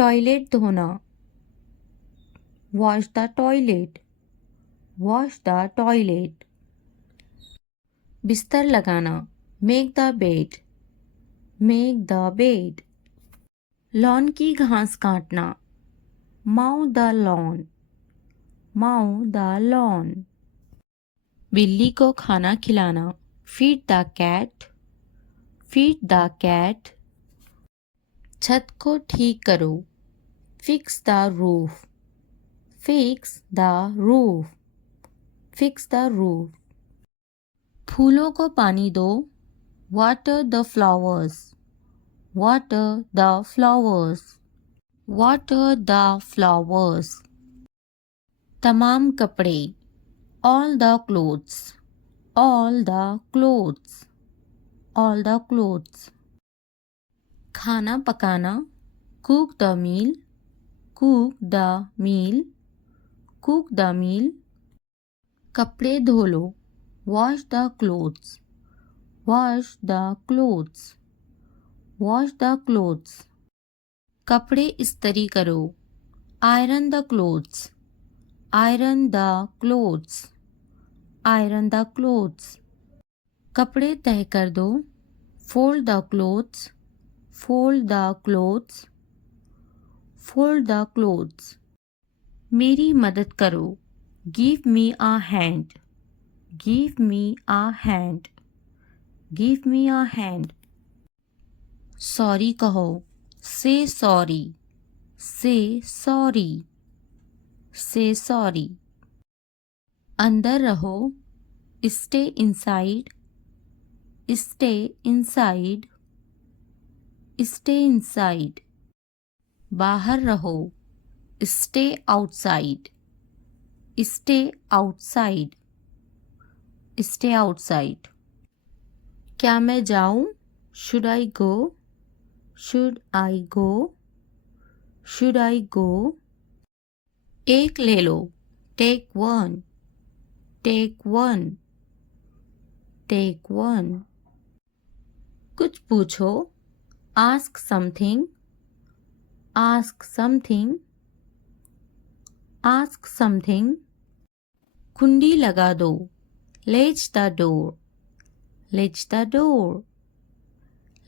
Toilet धोना, wash the toilet, wash the toilet. बिस्तर लगाना, make the bed, make the bed. Lawn की घास काटना, mow the lawn, mow the lawn. बिल्ली को खाना खिलाना, feed the cat, feed the cat. छत को ठीक करो, fix the roof, fix the roof, fix the roof. फूलों को पानी दो, water the flowers, water the flowers, water the flowers. तमाम कपड़े, all the clothes, all the clothes, all the clothes। खाना पकाना, cook the meal, cook the meal, cook the meal। कपड़े धो लो, wash the clothes, wash the clothes, wash the clothes। कपड़े इस्त्री करो, iron the clothes, iron the clothes, iron the clothes। कपड़े तह कर दो, fold the clothes, fold the clothes, fold the clothes। मेरी मदद करो, give me a hand, give me a hand, give me a hand। Sorry कहो, say sorry, say sorry, say sorry। अंदर रहो, stay inside, stay inside, stay inside। बाहर रहो, stay outside, stay outside, stay outside। क्या मैं जाऊं, should I go, should I go, should I go। एक ले लो, take one, take one, take one। कुछ पूछो, ask something, ask something, ask something। कुंडी लगा दो, latch the door, latch the door,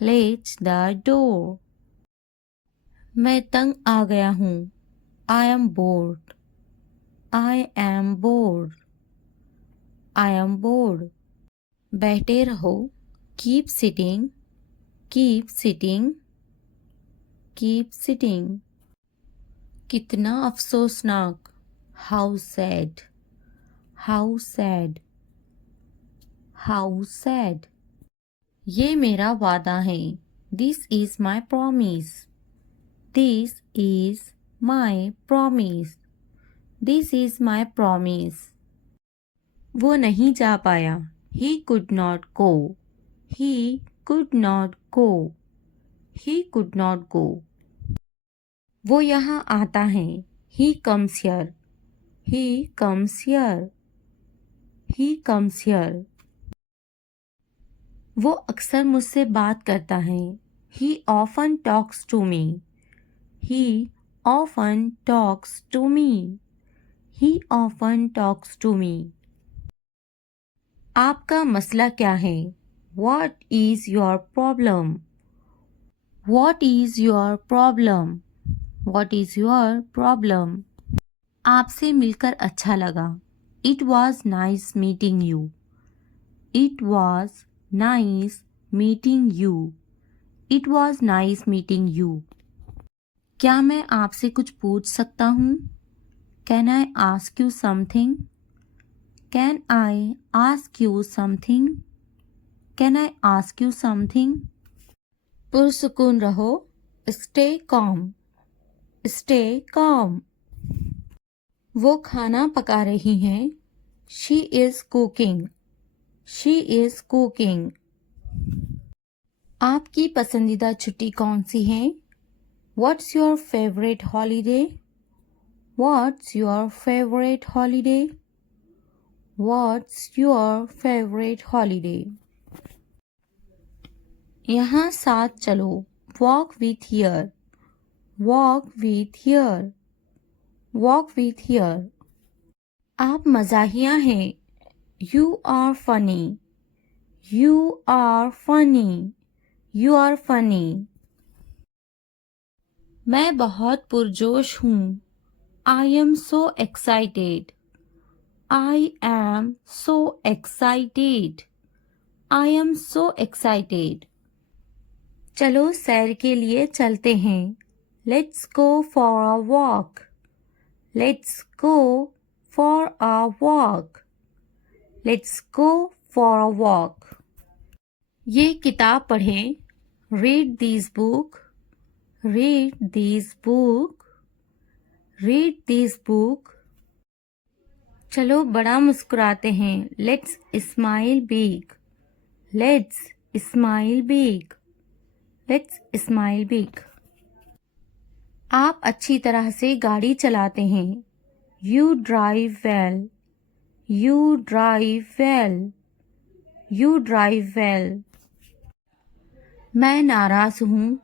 latch the door। मैं तंग आ गया हूँ, I am bored, I am bored, I am bored। बैठे रहो, keep sitting, keep sitting, keep sitting। कितना अफसोसनाक, how sad, how sad, how sad। ये मेरा वादा है, this is my promise, this is my promise, this is my promise। वो नहीं जा पाया, he could not go, he could not go, he could not go। वो यहाँ आता है, he comes here, he comes here, he comes here। वो अक्सर मुझसे बात करता है, he often talks to me, he often talks to me, he often talks to me। आपका मसला क्या है, what is your problem, what is your problem, what is your problem। आपसे मिलकर अच्छा लगा, it was nice meeting you, it was nice meeting you, it was nice meeting you। क्या मैं आपसे कुछ पूछ सकता हूँ, can I ask you something, can I ask you something, can I ask you something। पुरसुकून रहो, stay calm, stay calm। वो खाना पका रही हैं, she is cooking, she is cooking। आपकी पसंदीदा छुट्टी कौन सी है, what's your favorite holiday, what's your favorite holiday, what's your favorite holiday। यहाँ साथ चलो, walk with here, walk with here, walk with here. आप मज़ाहिया हैं, you are funny, you are funny, you are funny. मैं बहुत पुरजोश हूँ, I am so excited, I am so excited, I am so excited. चलो सैर के लिए चलते हैं, let's go for a walk, let's go for a walk, let's go for a walk. ये किताब पढ़ें, read this book, read this book, read this book. चलो बड़ा मुस्कुराते हैं, let's smile big, let's smile big, let's smile big. आप अच्छी तरह से गाड़ी चलाते हैं, you drive well, you drive well, you drive well. मैं नाराज़ हूँ,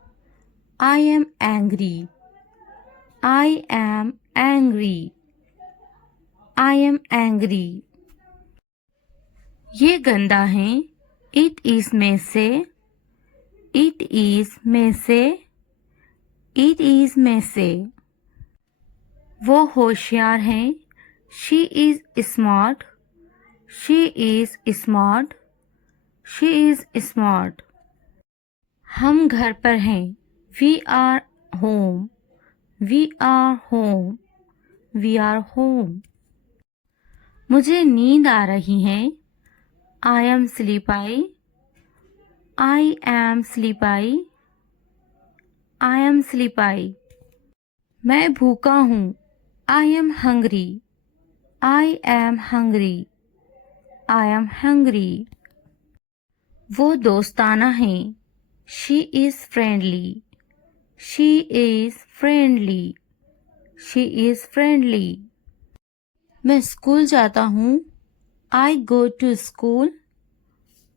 I am angry, I am angry, I am angry. ये गंदा है, it is में से, it is में से, it is में से. वो होशियार हैं, she is smart, she is smart, she is smart. हम घर पर हैं, we are home, we are home, we are home. मुझे नींद आ रही है, I am sleepy, I am sleepy, I am sleepy. मैं भूखा हूँ, I am hungry, I am hungry, I am hungry. वो दोस्ताना हैं, she is friendly, she is friendly, she is friendly. मैं स्कूल जाता हूँ, I go to school,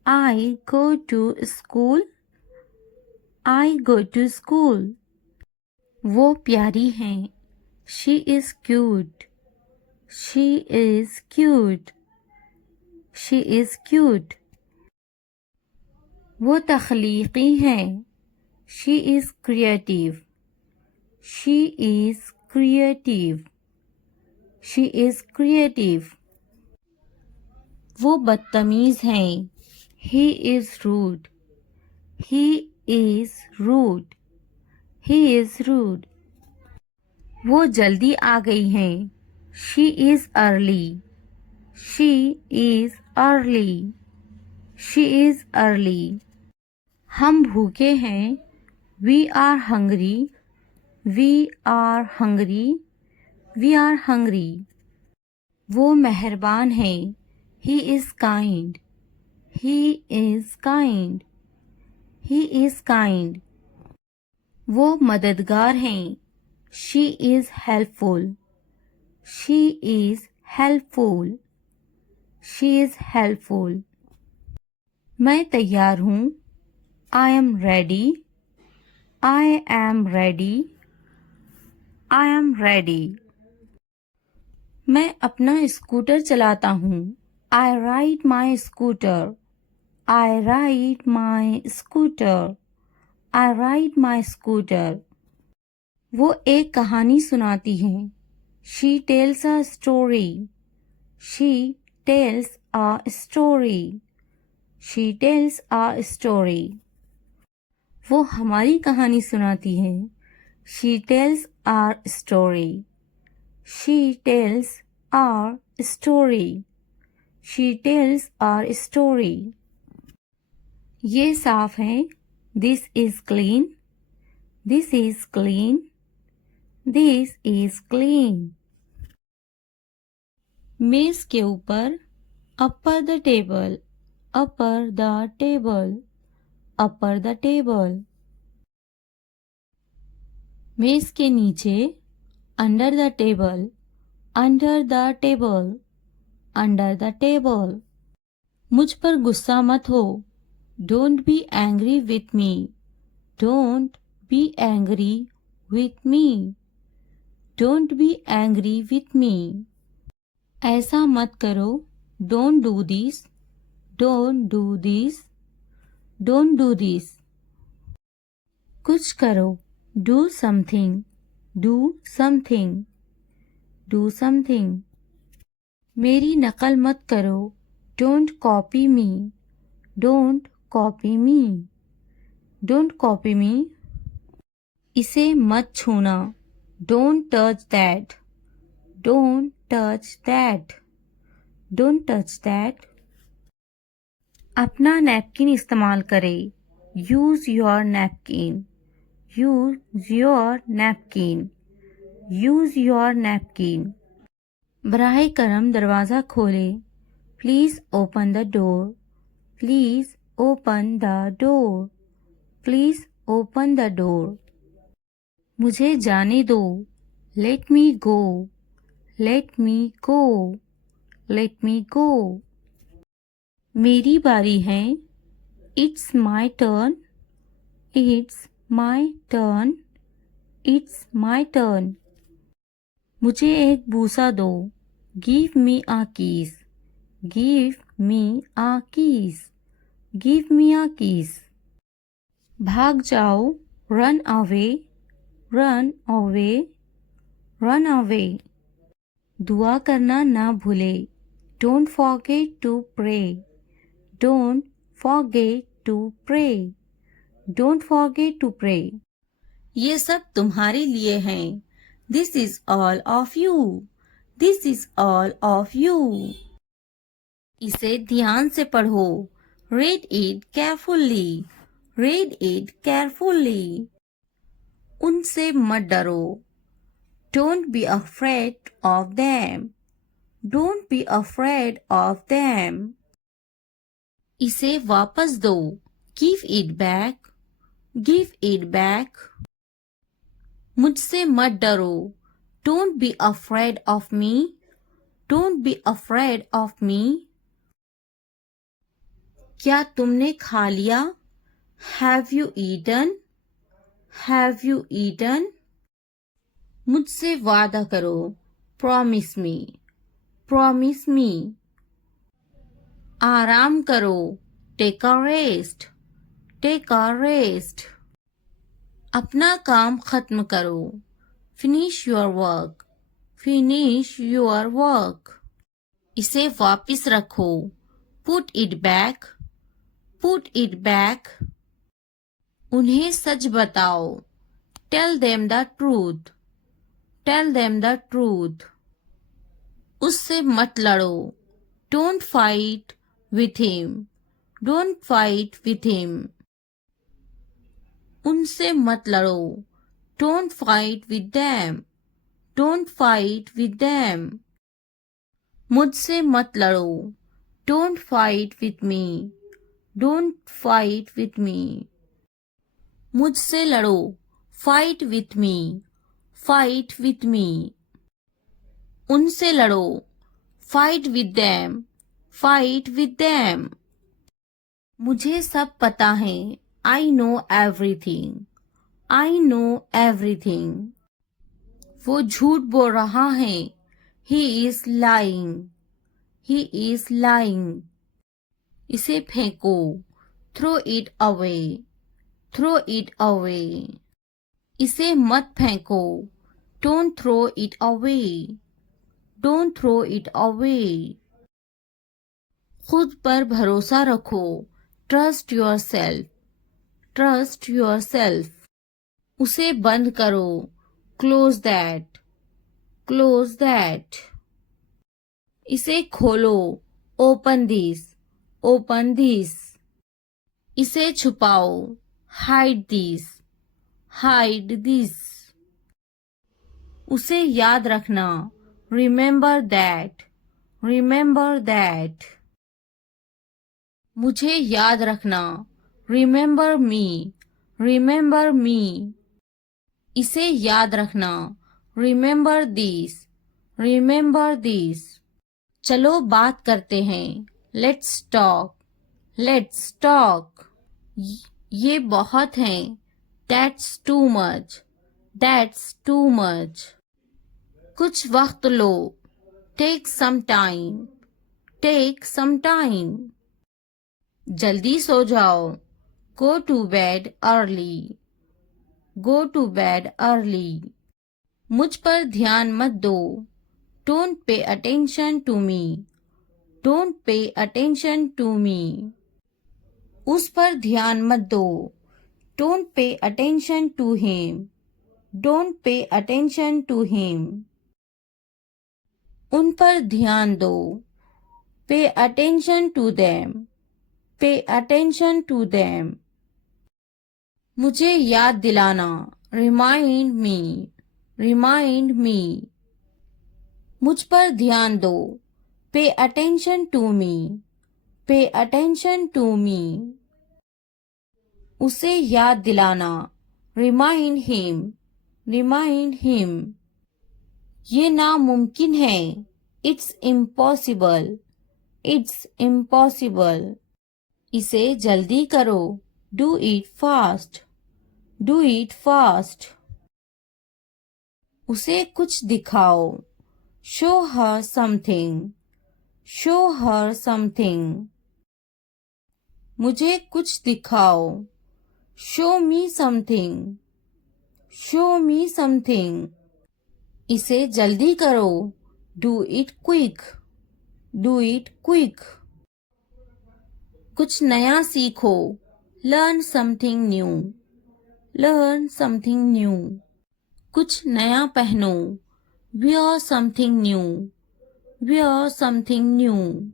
I go to school, I go to school. वो प्यारी हैं, she is cute, she is cute, she is cute. वो तख्लीकी हैं, she is creative, she is creative, she is creative. वो बदतमीज़ हैं, he is rude, he is rude, he is rude. वो जल्दी आ गई हैं, she is early, she is early, she is early. हम भूखे हैं, we are hungry, we are hungry, we are hungry. वो मेहरबान हैं, he is kind, he is kind, he is kind. वो मददगार हैं, she is helpful, she is helpful, she is helpful. मैं तैयार हूँ, I am ready, I am ready, I am ready. मैं अपना स्कूटर चलाता हूँ, I ride my scooter, I ride my scooter, I ride my scooter. वो एक कहानी सुनाती हैं, she tells a story, she tells a story, she tells a story. वो हमारी कहानी सुनाती हैं, she tells our story, she tells our story, she tells our story. ये साफ है, this is clean, this is clean, this is clean. मेज के ऊपर, upper the table, upper the table, upper the table. मेज के नीचे, under the table, under the table, under the table. मुझ पर गुस्सा मत हो, don't be angry with me, don't be angry with me. Don't be angry with me. ऐसा मत करो. Don't do this. Don't do this. Don't do this. कुछ करो. Do something. Do something. Do something. मेरी नकल मत करो. Don't copy me. Don't copy me. Don't copy me. इसे मत छूना. Don't touch that. Don't touch that. Don't touch that. अपना नैपकिन इस्तेमाल करें. Use your napkin. Use your napkin. Use your napkin. बराहे करम दरवाज़ा खोलें. Please open the door. Please open the door. Please open the door. मुझे जाने दो. Let me go. Let me go. Let me go. मेरी बारी है. It's my turn. It's my turn. It's my turn. मुझे एक बूसा दो. Give me a kiss. Give me a kiss. Give me a kiss. भाग जाओ. Run away. Run away. Run away. दुआ करना ना भूले. Don't forget to pray. Don't forget to pray. Don't forget to pray. ये सब तुम्हारे लिए हैं. This is all of you. This is all of you. इसे ध्यान से पढ़ो. Read it carefully. Read it carefully. उनसे मत डरो. Don't be afraid of them. Don't be afraid of them. इसे वापस दो. Give it back. Give it back. मुझसे मत डरो. Don't be afraid of me. Don't be afraid of me. क्या तुमने खा लिया? Have you eaten? Have you eaten? मुझसे वादा करो. Promise me. Promise me. आराम करो. Take a rest. Take a rest. अपना काम खत्म करो. Finish your work. Finish your work. इसे वापस रखो. Put it back. Put it back. उन्हें सच बताओ. Tell them the truth. Tell them the truth. उससे मत लड़ो. Don't fight with him. Don't fight with him. उनसे मत लड़ो. Don't fight with them. Don't fight with them. मुझसे मत लड़ो. Don't fight with me. Don't fight with me. मुझसे लड़ो. Fight with me. Fight with me. उनसे लड़ो. Fight with them. Fight with them. मुझे सब पता है. I know everything. I know everything. वो झूठ बोल रहा है. He is lying. He is lying. इसे फेंको. Throw it away. Throw it away. इसे मत फेंको. Don't throw it away. Don't throw it away. खुद पर भरोसा रखो. Trust yourself. Trust yourself. उसे बंद करो. Close that. Close that. इसे खोलो. Open this. Open this. इसे छुपाओ. Hide this. Hide this. उसे याद रखना. Remember that. Remember that. मुझे याद रखना. Remember me. Remember me. इसे याद रखना. Remember this. Remember this. चलो बात करते हैं. Let's talk. Let's talk. ये बहुत है. That's too much. That's too much. कुछ वक्त लो. Take some time. Take some time. जल्दी सो जाओ. Go to bed early. Go to bed early. मुझ पर ध्यान मत दो. Don't pay attention to me. Don't pay attention to me. उस पर ध्यान मत दो. Don't pay attention to him. Don't pay attention to him. उन पर ध्यान दो. Pay attention to them. Pay attention to them. मुझे याद दिलाना. Remind me. Remind me. मुझ पर ध्यान दो. Pay attention to me. Pay attention to me. उसे याद दिलाना. Remind him. Remind him. ये नामुमकिन है. It's impossible. It's impossible. इसे जल्दी करो. Do it fast. Do it fast. उसे कुछ दिखाओ. Show her something. Show her something. मुझे कुछ दिखाओ. Show me something. Show me something. इसे जल्दी करो. Do it quick. Do it quick. कुछ नया सीखो. Learn something new. Learn something new. कुछ नया पहनो. Wear something new. Wear something new.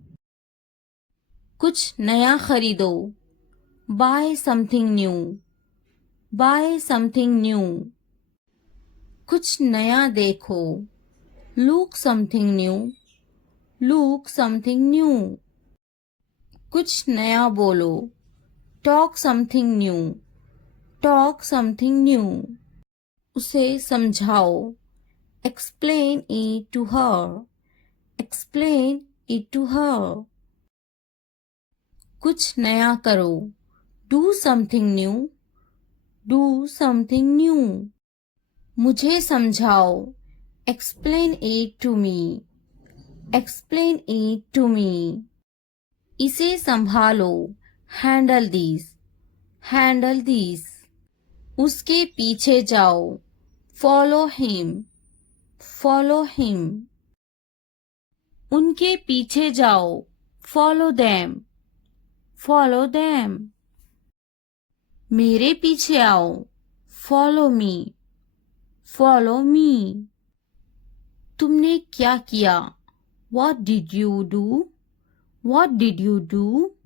कुछ नया खरीदो. Buy something new. Buy something new. कुछ नया देखो. Look something new. Look something new. कुछ नया बोलो. Talk something new. Talk something new. उसे समझाओ. Explain it to her. Explain it to her. कुछ नया करो. Do something new. Do something new. मुझे समझाओ. Explain it to me. Explain it to me. इसे संभालो. Handle this. Handle this. उसके पीछे जाओ. Follow him. Follow him. उनके पीछे जाओ. Follow them. Follow them. मेरे पीछे आओ. Follow me. Follow me. तुमने क्या किया? What did you do? What did you do?